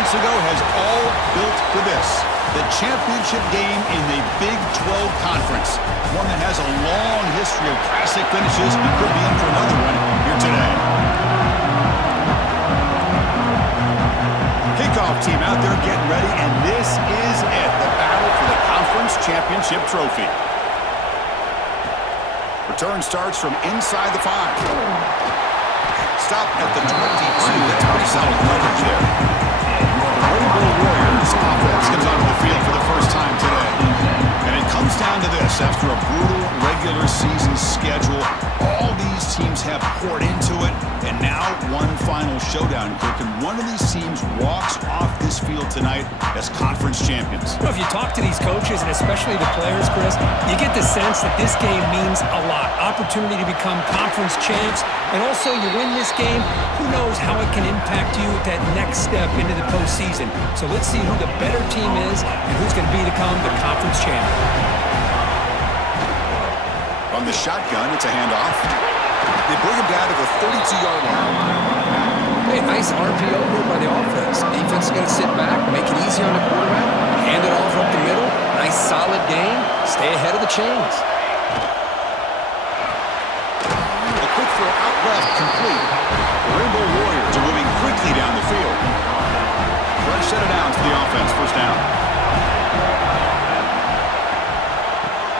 months ago has all built to this. The championship game in the Big 12 Conference. One that has a long history of classic finishes and could be in for another one here today. Kickoff team out there getting ready, and this is it. The battle for the conference championship trophy. Return starts from inside the 5. Stop at the 22. That's pretty solid coverage there. The Rainbow Warriors offense comes onto the field for the first time today. And it comes down to this. After a brutal regular season schedule, all these teams have poured into it. And now one final showdown, Kirk. And one of these teams walks off this field tonight as conference champions. Well, if you talk to these coaches, and especially the players, Chris, you get the sense that this game means a lot. Opportunity to become conference champs. And also, you win this game, who knows how it can impact you at that next step into the postseason. So let's see who the better team is and who's going to become the conference champ. From the shotgun, it's a handoff. They bring him down to the 32-yard line. Hey, nice RPO here by the offense. Defense is going to sit back, make it easy on the quarterback, hand it off up the middle. Nice solid game. Stay ahead of the chains. A quick throw out left, complete. The Rainbow Warriors are moving quickly down the field. Fresh set it down to the offense, first down.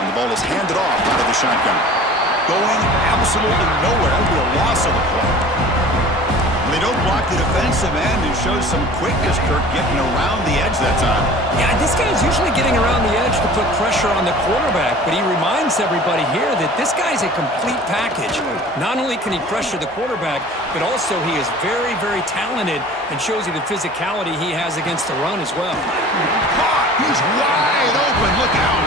And the ball is handed off out of the shotgun. Going absolutely nowhere. That would be a loss of the play. They don't block the defensive end and shows some quickness, Kirk, getting around the edge that time. Yeah, this guy's usually getting around the edge to put pressure on the quarterback, but he reminds everybody here that this guy's a complete package. Not only can he pressure the quarterback, but also he is very, very talented and shows you the physicality he has against the run as well. Caught! He's wide open. Look out.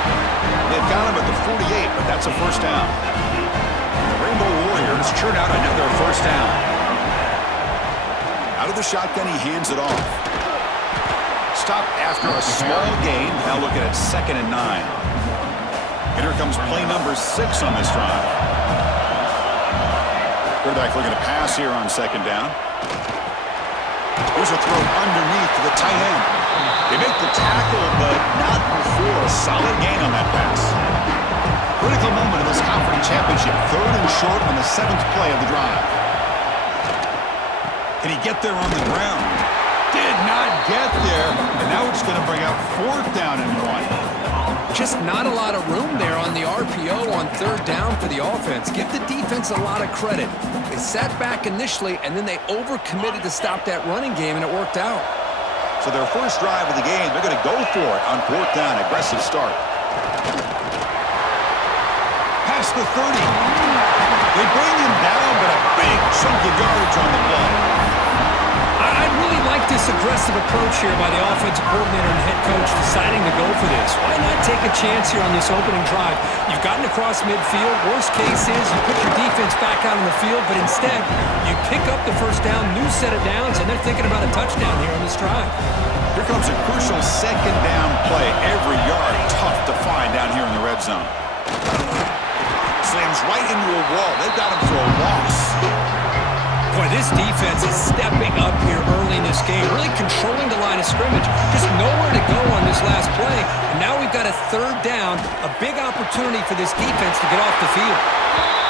They've got him at the 48, but that's a first down. The Rainbow Warriors churn out another first down. Out of the shotgun, he hands it off. Stop after a small gain. Now looking at 2nd and 9. And here comes play number 6 on this drive. Quarterback looking to pass here on 2nd down. Here's a throw underneath to the tight end. They make the tackle, but not before a solid gain on that pass. Critical moment of this conference championship. 3rd and short on the 7th play of the drive. Can he get there on the ground? Did not get there. And now it's going to bring up 4th down and 1. Just not a lot of room there on the RPO on 3rd down for the offense. Give the defense a lot of credit. They sat back initially, and then they overcommitted to stop that running game, and it worked out. So their first drive of the game, they're going to go for it on 4th down. Aggressive start. Past the 30. They bring him down, but a big chunk of yardage on the play. I really like this aggressive approach here by the offensive coordinator and head coach deciding to go for this. Why not take a chance here on this opening drive? You've gotten across midfield. Worst case is you put your defense back out on the field, but instead you pick up the first down, new set of downs, and they're thinking about a touchdown here on this drive. Here comes a crucial 2nd down play. Every yard tough to find down here in the red zone. Slams right into a wall. They've got him for a loss. Boy, this defense is stepping up here early in this game, really controlling the line of scrimmage. Just nowhere to go on this last play. And now we've got a 3rd down, a big opportunity for this defense to get off the field.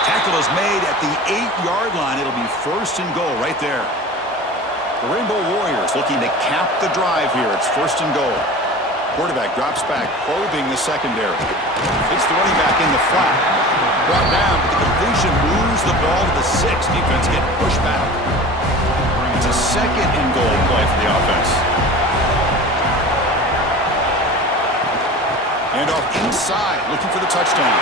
Tackle is made at the 8-yard line. It'll be 1st and goal right there. The Rainbow Warriors looking to cap the drive here. It's 1st and goal. Quarterback drops back, probing the secondary. Hits the running back in the flat. Brought down, but the completion moves the ball to the 6. Defense getting pushed back. It's a 2nd and goal play for the offense. Handoff inside, looking for the touchdown.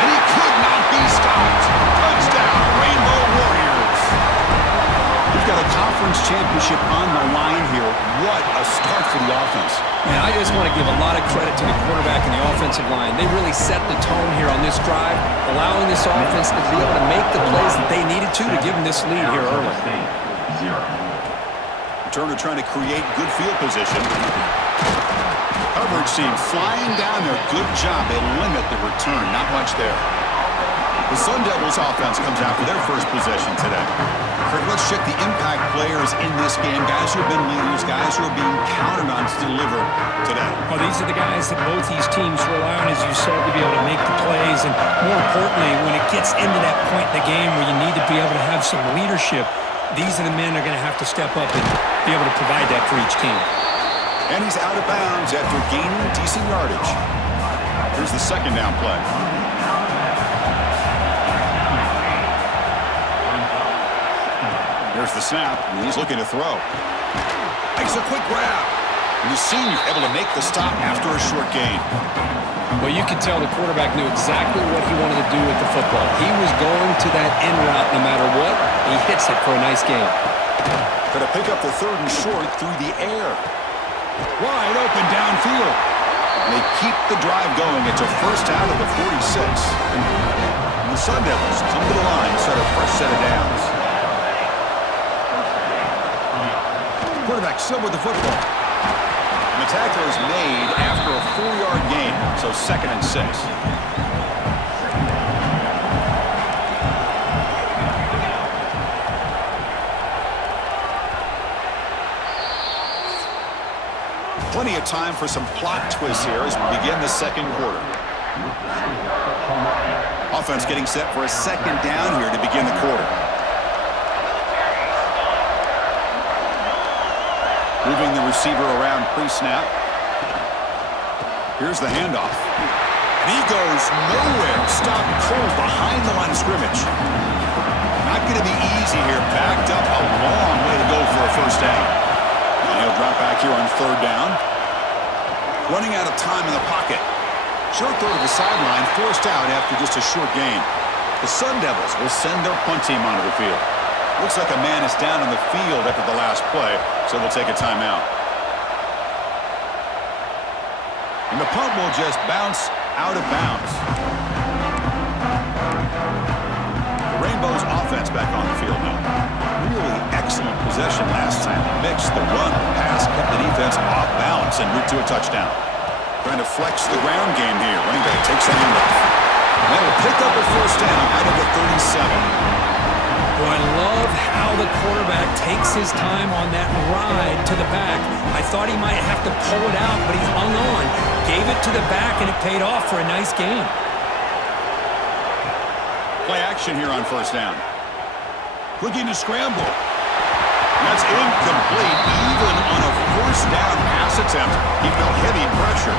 And he could not be stopped. Touchdown, Rainbow Warriors. We've got a conference championship on the line here. What a start for the offense. Man, I just want to give a lot of credit to the quarterback and the offensive line. They really set the tone here on this drive, allowing this offense to be able to make the plays that they needed to give them this lead here early. Turner trying to create good field position. Coverage team flying down there. Good job. They limit the return. Not much there. The Sun Devils offense comes out for their first possession today. Let's check the impact player players in this game, guys who have been leaders, guys who are being counted on to deliver today. Well, these are the guys that both these teams rely on, as you said, to be able to make the plays. And more importantly, when it gets into that point in the game where you need to be able to have some leadership, these are the men that are going to have to step up and be able to provide that for each team. And he's out of bounds after gaining decent yardage. Here's the second down play. Here's the snap, and he's looking to throw. Makes a quick grab. And the senior able to make the stop after a short gain. Well, you could tell the quarterback knew exactly what he wanted to do with the football. He was going to that end route no matter what. He hits it for a nice gain. Going to pick up the third and short through the air. Wide open downfield. And they keep the drive going. It's a first out of the 46. And the Sun Devils come to the line, set a fresh set of downs. Quarterback still with the football. And the tackle is made after a 4-yard gain, so 2nd and 6. Plenty of time for some plot twists here as we begin the second quarter. Offense getting set for a second down here to begin the quarter. Moving the receiver around pre-snap. Here's the handoff. And he goes nowhere. Stopped cold behind the line of scrimmage. Not going to be easy here. Backed up a long way to go for a first down. And he'll drop back here on 3rd down. Running out of time in the pocket. Short throw to the sideline. Forced out after just a short gain. The Sun Devils will send their punt team onto the field. Looks like a man is down on the field after the last play, so they'll take a timeout. And the punt will just bounce out of bounds. The Rainbows offense back on the field now. Really excellent possession last time. Mixed the run, the pass, kept the defense off balance and route to a touchdown. Trying to flex the ground game here. Running back takes a handoff. And that'll pick up a first down out of the 37. Well, I love how the quarterback takes his time on that ride to the back. I thought he might have to pull it out, but he hung on, gave it to the back, and it paid off for a nice gain. Play action here on first down. Looking to scramble. That's incomplete. Even on a first down pass attempt, he felt heavy pressure.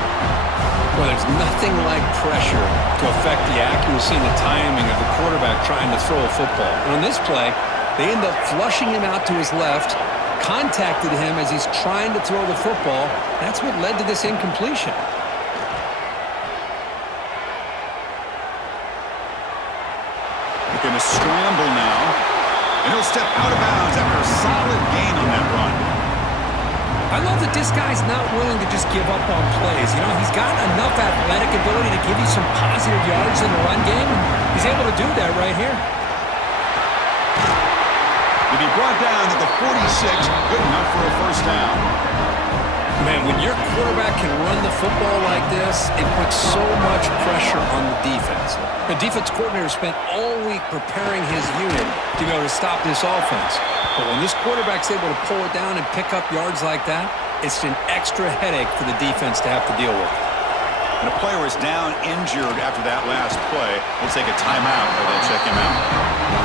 Well, there's nothing like pressure to affect the accuracy and the timing of the quarterback trying to throw a football. And on this play, they end up flushing him out to his left, contacted him as he's trying to throw the football. That's what led to this incompletion. Looking to scramble now. And he'll step out of bounds after a solid gain on that run. I love that this guy's not willing to just give up on plays. You know, he's got enough athletic ability to give you some positive yards in the run game, and he's able to do that right here. To be brought down at the 46, good enough for a first down. Man, when your quarterback can run the football like this, it puts so much pressure on the defense. The defense coordinator spent all week preparing his unit to be able to stop this offense. But when this quarterback's able to pull it down and pick up yards like that, it's an extra headache for the defense to have to deal with. And a player is down injured after that last play. We'll take a timeout or they'll check him out.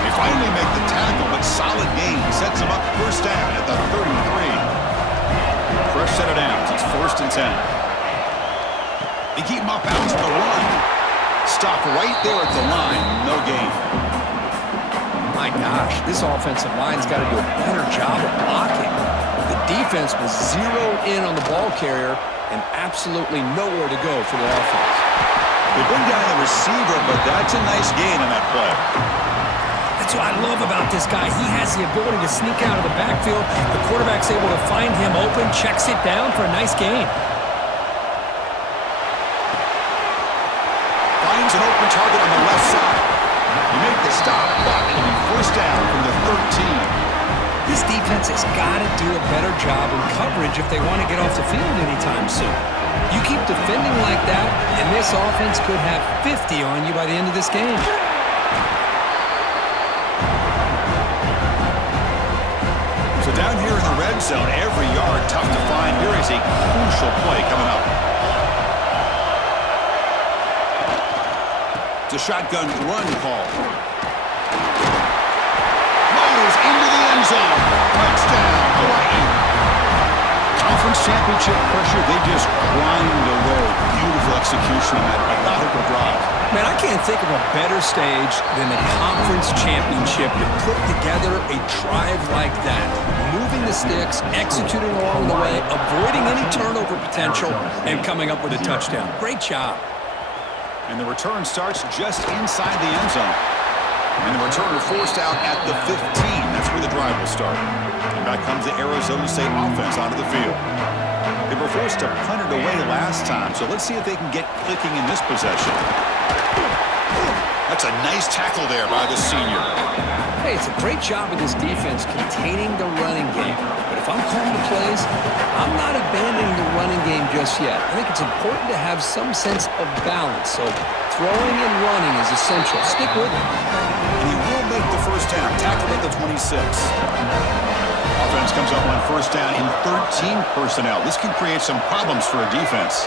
They finally make the tackle, but solid gain sets him up first down at the 33. Fresh set of downs. It's 1st and 10. They keep him off bounds for the run. Stop right there at the line. No gain. My gosh, this offensive line's got to do a better job of blocking. The defense was zeroed in on the ball carrier and absolutely nowhere to go for the offense. They bring down the receiver, but that's a nice gain on that play. That's what I love about this guy. He has the ability to sneak out of the backfield. The quarterback's able to find him open, checks it down for a nice gain. Finds an open target on the left side. You make the stop, but it'll be first down from the 13. This defense has got to do a better job in coverage if they want to get off the field anytime soon. You keep defending like that, and this offense could have 50 on you by the end of this game. So down Down here in the red zone, every yard tough to find. Here is a crucial play coming up. It's a shotgun run call. Motors into the end zone. Touchdown, Hawaii. Conference championship pressure, they just grind away. Beautiful execution on that methodical drive. Man, I can't think of a better stage than the conference championship to put together a drive like that. Moving the sticks, executing along the way, avoiding any turnover potential, and coming up with a touchdown. Great job. And the return starts just inside the end zone. And the returner forced out at the 15. That's where the drive will start. And back comes the Arizona State offense onto the field. They were forced to punt it away last time, so let's see if they can get clicking in this possession. That's a nice tackle there by the senior. Hey, it's a great job of this defense containing the running game. But if I'm calling the plays, I'm not abandoning the running game just yet. I think it's important to have some sense of balance. So throwing and running is essential. Stick with it. And he will make the first down. Tackle at the 26. Offense comes up on first down in 13 personnel. This can create some problems for a defense.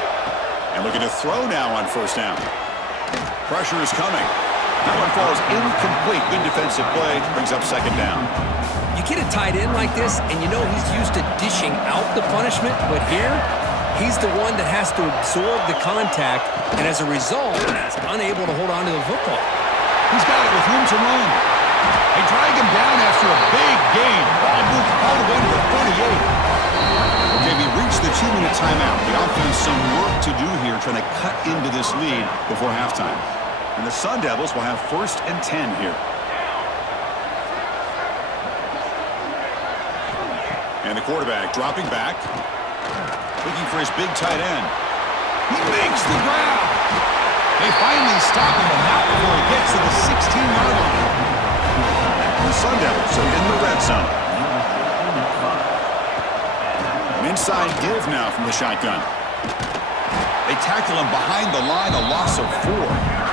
And looking to throw now on first down. Pressure is coming. That one falls incomplete. Good defensive play. Brings up second down. You get a tight end like this, and you know he's used to dishing out the punishment, but here, he's the one that has to absorb the contact, and as a result, he's unable to hold on to the football. He's got it with room to run. They drag him down after a big gain. Ball moved all the way to the 38. Okay, we reached the 2-minute timeout. The offense some work to do here trying to cut into this lead before halftime. And the Sun Devils will have first and 10 here. And the quarterback dropping back. Looking for his big tight end. He makes the grab. They finally stop him now before he gets to the 16-yard line. The Sun Devils are in the red zone. An inside give now from the shotgun. They tackle him behind the line, a loss of 4.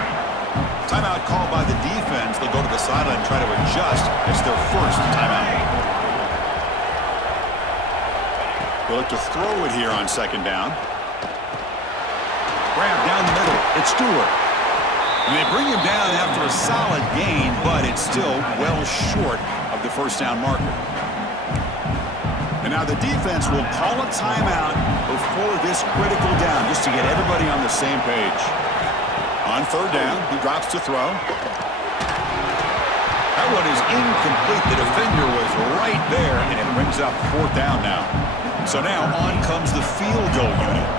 Timeout called by the defense. They'll go to the sideline and try to adjust. It's their first timeout. They'll look to throw it here on second down. Grab down the middle. It's Stewart. And they bring him down after a solid gain, but it's still well short of the first down marker. And now the defense will call a timeout before this critical down, just to get everybody on the same page. On third down, he drops to throw. That one is incomplete. The defender was right there, and it brings up fourth down now. So now on comes the field goal unit.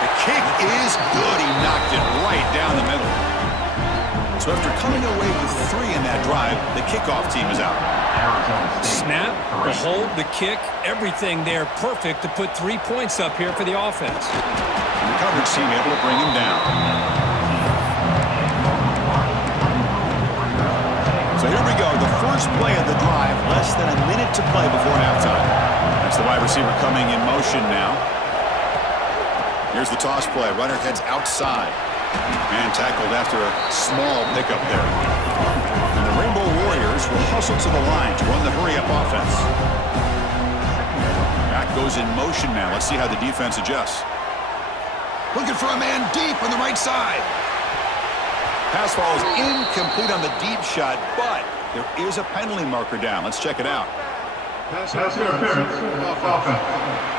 The kick is good. He knocked it right down the middle. So after coming away with 3 in that drive, the kickoff team is out. Snap, the hold, the kick, everything there perfect to put 3 points up here for the offense. And the coverage team able to bring him down. So here we go, the first play of the drive, less than a minute to play before halftime. That's the wide receiver coming in motion now. Here's the toss play. Runner heads outside. Man tackled after a small pickup there. And the Rainbow Warriors will hustle to the line to run the hurry-up offense. Back goes in motion now. Let's see how the defense adjusts. Looking for a man deep on the right side. Pass falls incomplete on the deep shot, but there is a penalty marker down. Let's check it out. Pass interference, offense.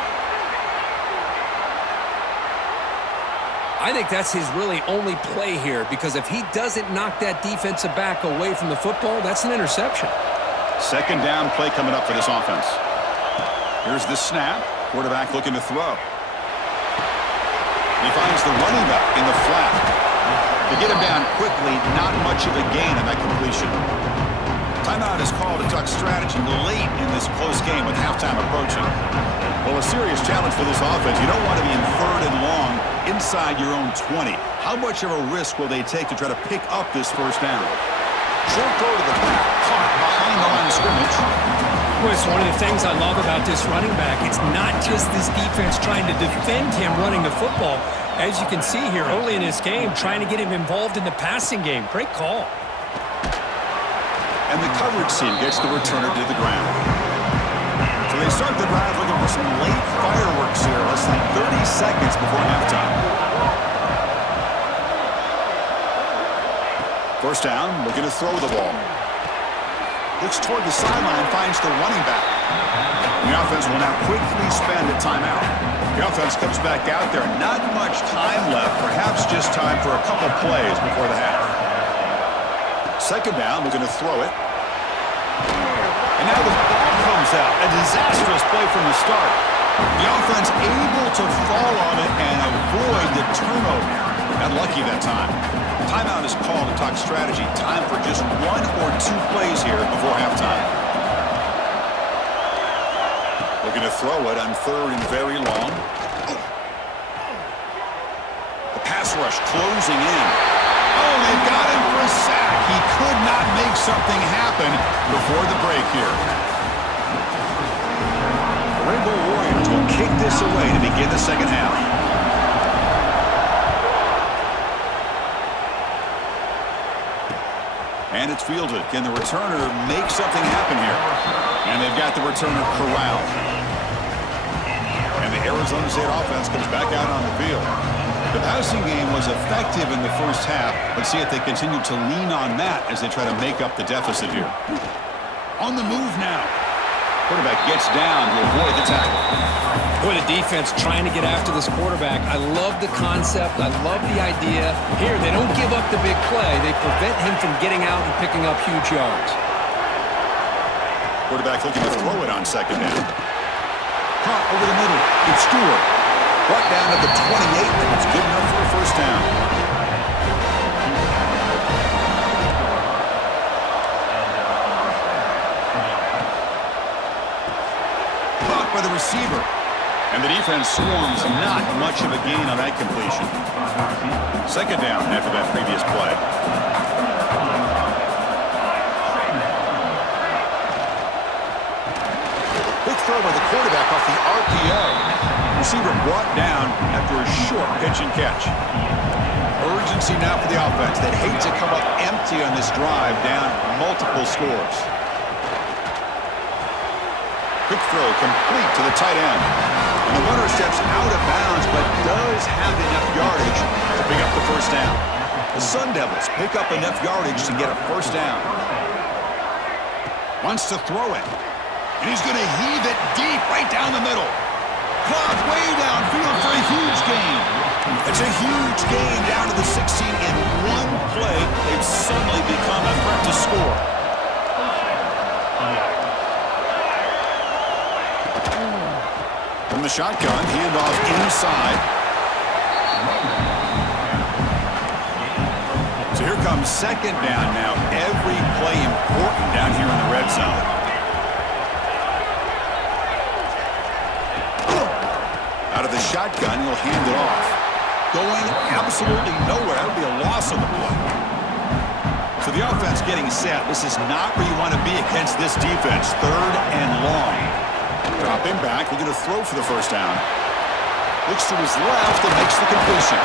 I think that's his really only play here, because if he doesn't knock that defensive back away from the football, that's an interception. Second down play coming up for this offense. Here's the snap. Quarterback looking to throw. He finds the running back in the flat. To get him down quickly, not much of a gain on that completion. Timeout is called to duck strategy late in this close game with halftime approaching. Well, a serious challenge for this offense. You don't want to be in third and long inside your own 20. How much of a risk will they take to try to pick up this first down? Short throw to the back, caught behind the line of scrimmage. Well, it's one of the things I love about this running back. It's not just this defense trying to defend him running the football. As you can see here early in this game, trying to get him involved in the passing game. Great call. And the coverage team gets the returner to the ground. So they start the drive looking for some late fireworks here, less than 30 seconds before halftime. First down, looking to throw the ball. Looks toward the sideline, finds the running back. The offense will now quickly spend a timeout. The offense comes back out there. Not much time left, perhaps just time for a couple plays before the half. Second down, looking to throw it. And now the ball comes out. A disastrous play from the start. The offense able to fall on it and avoid the turnover. Got lucky that time. Timeout is called to talk strategy. Time for just 1 or 2 plays here before halftime. Looking to throw it on 3rd and very long. The pass rush closing in. Oh, they got him for a sack. He could not make something happen before the break here. The Rainbow Warriors will kick this away to begin the second half. And it's fielded. Can the returner make something happen here? And they've got the returner corralled. And the Arizona State offense comes back out on the field. The passing game was effective in the first half. Let's see if they continue to lean on that as they try to make up the deficit here. On the move now. Quarterback gets down to avoid the tackle. Boy, the defense trying to get after this quarterback. I love the concept. I love the idea. Here, they don't give up the big play. They prevent him from getting out and picking up huge yards. Quarterback looking to throw it on second down. Caught over the middle. It's Stewart. Brought down at the 28, and it's good enough for a first down. Caught by the receiver. And the defense swarms not much of a gain on that completion. Second down after that previous play. Quick throw by the quarterback off the RPO. Receiver brought down after a short pitch and catch. Urgency now for the offense. They'd hate to come up empty on this drive, down multiple scores. Quick throw complete to the tight end. And the runner steps out of bounds, but does have enough yardage to pick up the first down. The Sun Devils pick up enough yardage to get a first down. Wants to throw it. And he's going to heave it deep right down the middle. Clock way downfield for a huge gain. It's a huge gain down to the 16 in one play. They've suddenly become a threat to score. From the shotgun, handoff inside. So here comes second down now. Every play important down here in the red zone. Out of the shotgun, he'll hand it off. Going absolutely nowhere. That would be a loss of the play. So the offense getting set. This is not where you want to be against this defense. 3rd and long. Dropping back, looking to throw for the first down. Looks to his left and makes the completion.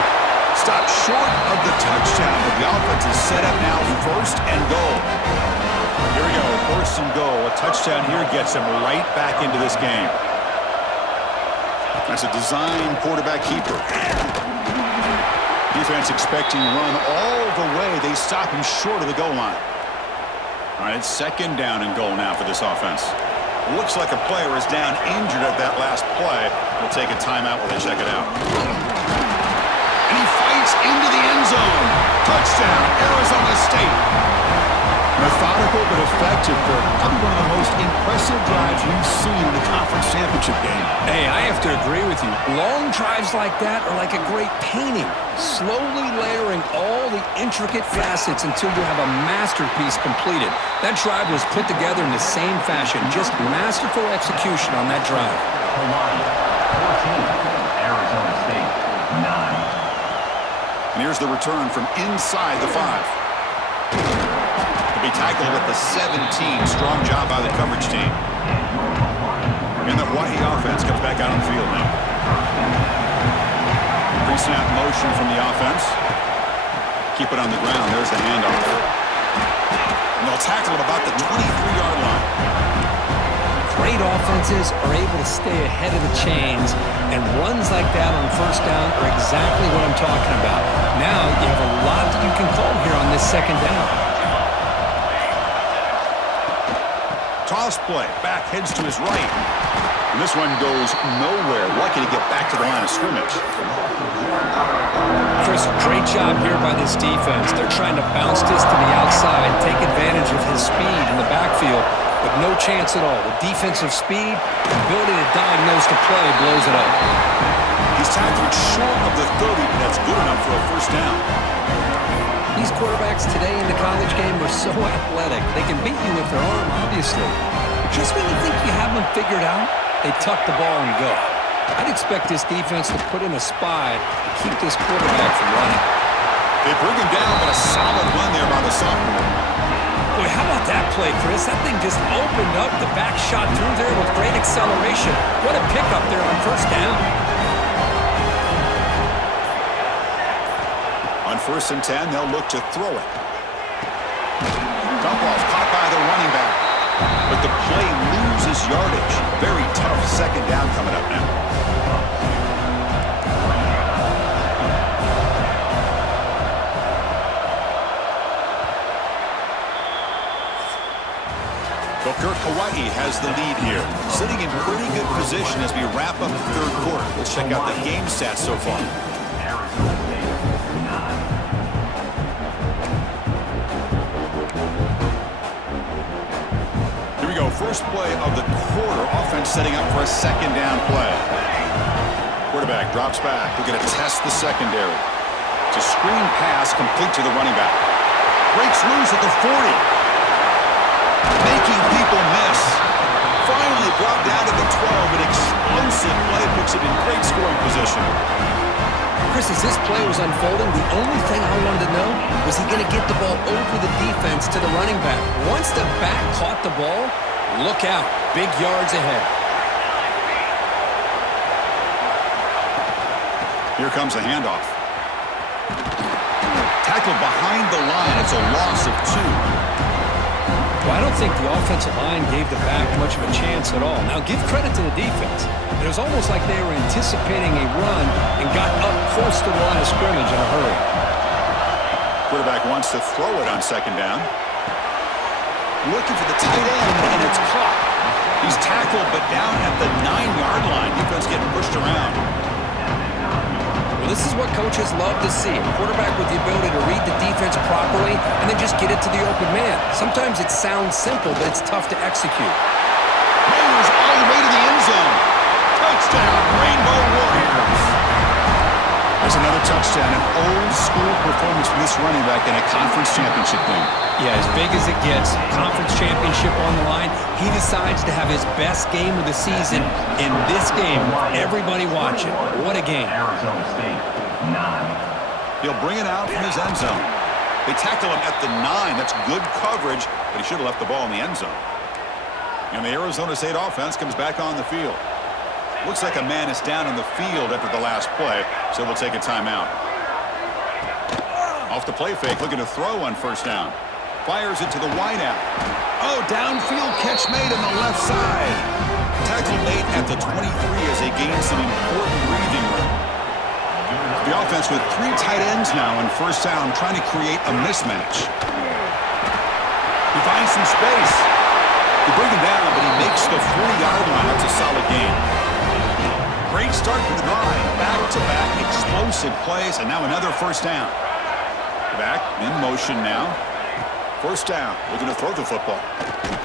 Stopped short of the touchdown, but the offense is set up now 1st and goal. Here we go, 1st and goal. A touchdown here gets him right back into this game. That's a design quarterback keeper. Defense expecting run all the way. They stop him short of the goal line. All right, it's 2nd down and goal now for this offense. Looks like a player is down injured at that last play. We'll take a timeout while they check it out. And he fights into the end zone. Touchdown, Arizona State. Methodical but effective for probably one of the most impressive drives we've seen in the conference championship game. Hey, I have to agree with you. Long drives like that are like a great painting. Slowly layering all the intricate facets until you have a masterpiece completed. That drive was put together in the same fashion. Just masterful execution on that drive. Hawaii, 14, Arizona State, 9. And here's the return from inside the 5. To be tackled at the 17. Strong job by the coverage team. And the Hawaii offense comes back out on the field now. Pre-snap motion from the offense. Keep it on the ground. There's the handoff. And they'll tackle him about the 23-yard line. Great offenses are able to stay ahead of the chains, and runs like that on first down are exactly what I'm talking about. Now you have a lot that you can call here on this second down. Toss play. Back heads to his right. And this one goes nowhere. Lucky to get back to the line of scrimmage. Chris, great job here by this defense. They're trying to bounce this to the outside, take advantage of his speed in the backfield, but no chance at all. The defensive speed, ability to diagnose the play, blows it up. He's tackled short of the 30, but that's good enough for a first down. These quarterbacks today in the college game are so athletic. They can beat you with their arm, obviously. Just when you think you have them figured out, they tuck the ball and go. I'd expect this defense to put in a spy to keep this quarterback from running. They bring him down, but a solid run there by the sophomore. Boy, how about that play, Chris? That thing just opened up. The back shot through there with great acceleration. What a pickup there on first down. On 1st and 10, they'll look to throw it. Dump off caught by the running back. But the play loses yardage. Very tough second down coming up now. Hawaii has the lead here, sitting in pretty good position as we wrap up the third quarter. Let's check out the game stats so far. Here we go, first play of the quarter. Offense setting up for a second down play. Quarterback drops back. We're going to test the secondary. It's a screen pass complete to the running back. Breaks loose at the 40. Making people miss. Finally brought down to the 12. An explosive play puts him in great scoring position. Chris, as this play was unfolding, the only thing I wanted to know was he going to get the ball over the defense to the running back. Once the back caught the ball, look out. Big yards ahead. Here comes a handoff. Tackled behind the line. It's a loss of 2. Well, I don't think the offensive line gave the back much of a chance at all. Now, give credit to the defense. It was almost like they were anticipating a run and got up close to the line of scrimmage in a hurry. Quarterback wants to throw it on second down. Looking for the tight end, and it's caught. He's tackled, but down at the 9-yard line. Defense getting pushed around. Well, this is what coaches love to see. A quarterback with the ability to read the defense properly and then just get it to the open man. Sometimes it sounds simple, but it's tough to execute. Moves all the way to the end zone. Touchdown, Rainbow Warriors. There's another touchdown, an old-school performance from this running back in a conference championship game. Yeah, as big as it gets, conference championship on the line, he decides to have his best game of the season in this game. Everybody watching. What a game. Arizona State, 9. He'll bring it out from his end zone. They tackle him at the 9. That's good coverage, but he should have left the ball in the end zone. And the Arizona State offense comes back on the field. Looks like a man is down on the field after the last play, so we'll take a timeout. Off the play fake, looking to throw on first down. Fires it to the wideout. Oh, downfield catch made on the left side. Tackle late at the 23 as they gain some important breathing room. The offense with 3 tight ends now on first down, trying to create a mismatch. He finds some space. They bring him down, but he makes the 40-yard line. That's a solid game. Great start to the drive. Back-to-back explosive plays, and now another first down. Back in motion now. First down. Looking to throw the football.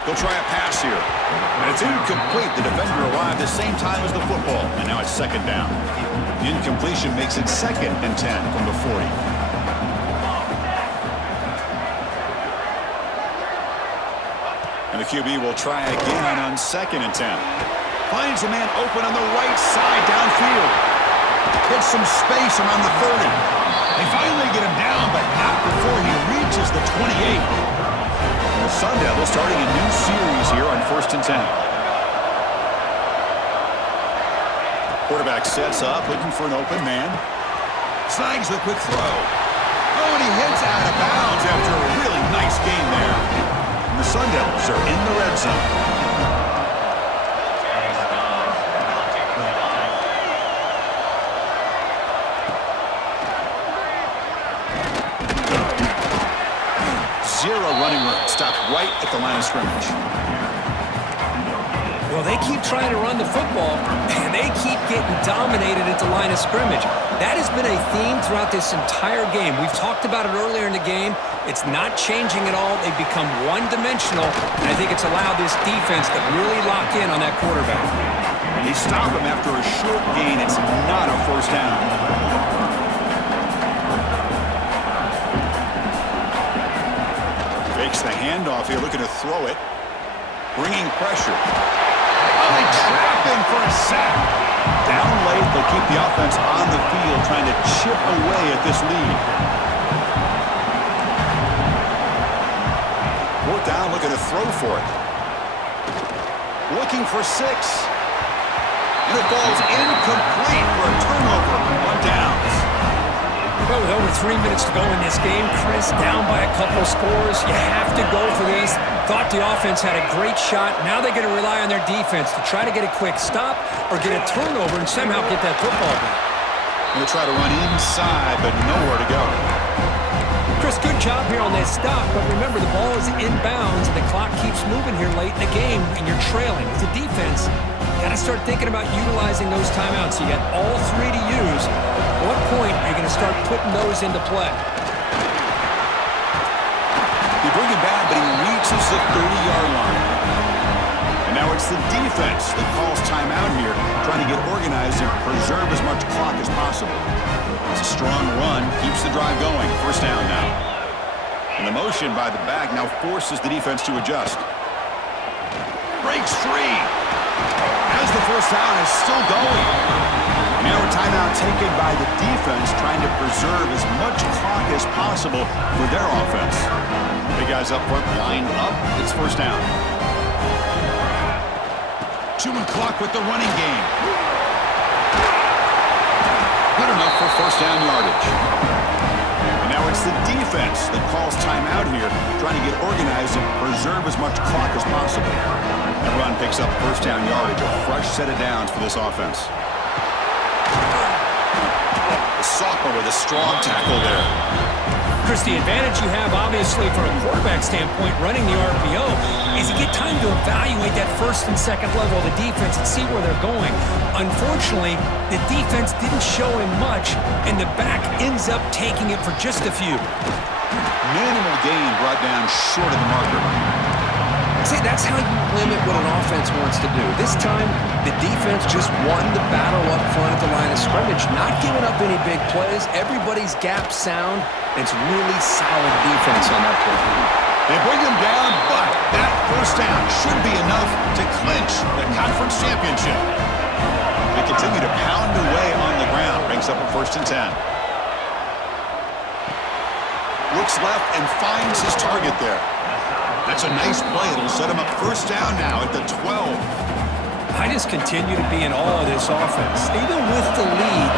He'll try a pass here. And it's incomplete. The defender arrived the same time as the football, and now it's second down. The incompletion makes it 2nd and 10 from the 40. And the QB will try again on 2nd and 10. Finds a man open on the right side downfield. Gets some space around the 30. They finally get him down, but not before he reaches the 28. And the Sun Devils starting a new series here on 1st and 10. Quarterback sets up, looking for an open man. Snags the quick throw. Oh, and he hits out of bounds after a really nice game zone. Zero running room. Stopped right at the line of scrimmage. Well, they keep trying to run the football, and they keep getting dominated at the line of scrimmage. That has been a theme throughout this entire game. We've talked about it earlier in the game. It's not changing at all. They've become one-dimensional, and I think it's allowed this defense to really lock in on that quarterback. They stop him after a short gain. It's not a first down. Fakes the handoff here, looking to throw it. Bringing pressure. Oh, they trap him for a sack. Down late, they'll keep the offense on the field, trying to chip away at this lead. Fourth down, looking to throw for it. Looking for 6. And it falls incomplete for a turnover. 1 down. Well, with over 3 minutes to go in this game, Chris, down by a couple scores, you have to go for this. Thought the offense had a great shot. Now they're going to rely on their defense to try to get a quick stop or get a turnover and somehow get that football back. They'll try to run inside, but nowhere to go. Chris, good job here on that stop, but remember the ball is inbounds and the clock keeps moving here late in the game and you're trailing. As a defense, you got to start thinking about utilizing those timeouts. You got all 3 to use. At what point are you going to start putting those into play? They bring him back, but he reaches the 30-yard line. And now it's the defense that calls timeout here, trying to get organized and preserve as much clock as possible. It's a strong run, keeps the drive going. First down now. And the motion by the back now forces the defense to adjust. Breaks free. As the first down is still going. Now a timeout taken by the defense, trying to preserve as much clock as possible for their offense. The guys up front lined up. It's first down. Chewing clock with the running game. Good enough for first down yardage. And now it's the defense that calls timeout here, trying to get organized and preserve as much clock as possible. That run picks up first down yardage, a fresh set of downs for this offense. The sophomore with a strong tackle there. Chris, the advantage you have, obviously, from a quarterback standpoint, running the RPO, is you get time to evaluate that first and second level of the defense and see where they're going. Unfortunately, the defense didn't show him much, and the back ends up taking it for just a few. Minimal gain brought down short of the marker. See, that's how you limit what an offense wants to do. This time, the defense just won the battle up front at the line of scrimmage, not giving up any big plays. Everybody's gap sound. It's really solid defense on that play. They bring them down, but that first down should be enough to clinch the conference championship. They continue to pound away on the ground. Brings up a 1st and 10. Looks left and finds his target there. That's a nice play. It'll set him up first down now at the 12. I just continue to be in awe of this offense. Even with the lead,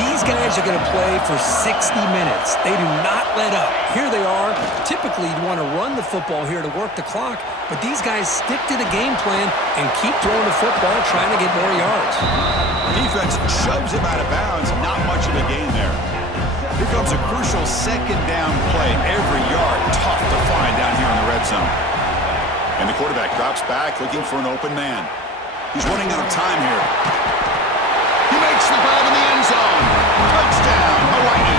these guys are going to play for 60 minutes. They do not let up. Here they are. Typically, you want to run the football here to work the clock, but these guys stick to the game plan and keep throwing the football, trying to get more yards. Defense shoves him out of bounds. Not much of a gain there. Here comes a crucial second down play. Every yard tough to find down here in the red zone. And the quarterback drops back looking for an open man. He's running out of time here. He makes the grab in the end zone. Touchdown, Hawaii.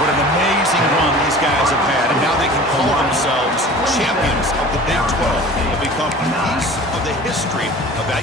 What an amazing run these guys have had, and now they can call themselves champions of the Big 12 and become a piece of the history of that.